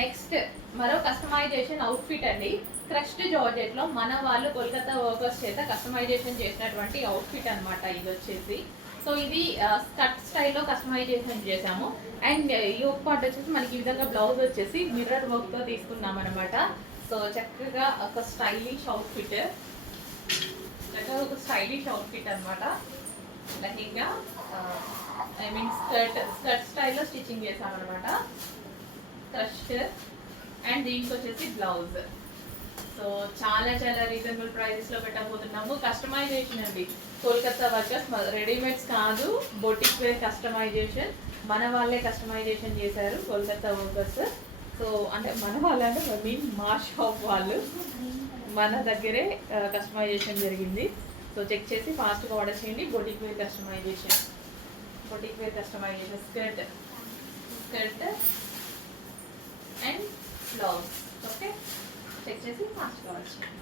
Next మరో customization outfit అండి. Crushed georgette లో మన వాళ్ళు కోల్కతా వర్కర్స్ చేత కస్టమైజేషన్ చేసినటువంటి అవుట్ఫిట్ అన్నమాట ఇది వచ్చేసి. సో ఇది స్కర్ట్ స్టైల్లో కస్టమైజేషన్ చేసాము. అండ్ యోక్ పార్ట్ వచ్చేసి మనకి ఈ విధంగా బ్లౌజ్ వచ్చేసి మిర్రర్ వర్క్ తో తీసుకున్నాం అనమాట. సో చక్కగా ఒక స్టైలిష్ అవుట్ఫిట్, చక్కగా ఒక స్టైలిష్ అవుట్ఫిట్ అనమాట. లెహంగా ఐ మీన్ స్కర్ట్ స్టైల్లో స్టిచ్చింగ్ చేసామన్నమాట. క్రష్డ్ అండ్ దీనికి వచ్చేసి బ్లౌజ్. సో చాలా చాలా రీజనబుల్ ప్రైజెస్లో పెట్టబోతున్నాము. కస్టమైజేషన్ అండి, కోల్కతా వర్కర్స్, రెడీమేడ్స్ కాదు, బొటిక్ వేర్ కస్టమైజేషన్. మన వాళ్ళే కస్టమైజేషన్ చేశారు కోల్కతా వర్కర్స్. సో అంటే మన వాళ్ళంటే మీన్ మా షాప్ వాళ్ళు, మన దగ్గరే కస్టమైజేషన్ జరిగింది. సో చెక్ చేసి ఫాస్ట్గా ఆర్డర్ చేయండి. Boutique wear customization, boutique wear customization, skirt and blouse. Okay, check చేసి ఫాస్ట్గా ఆర్డర్ చేయండి.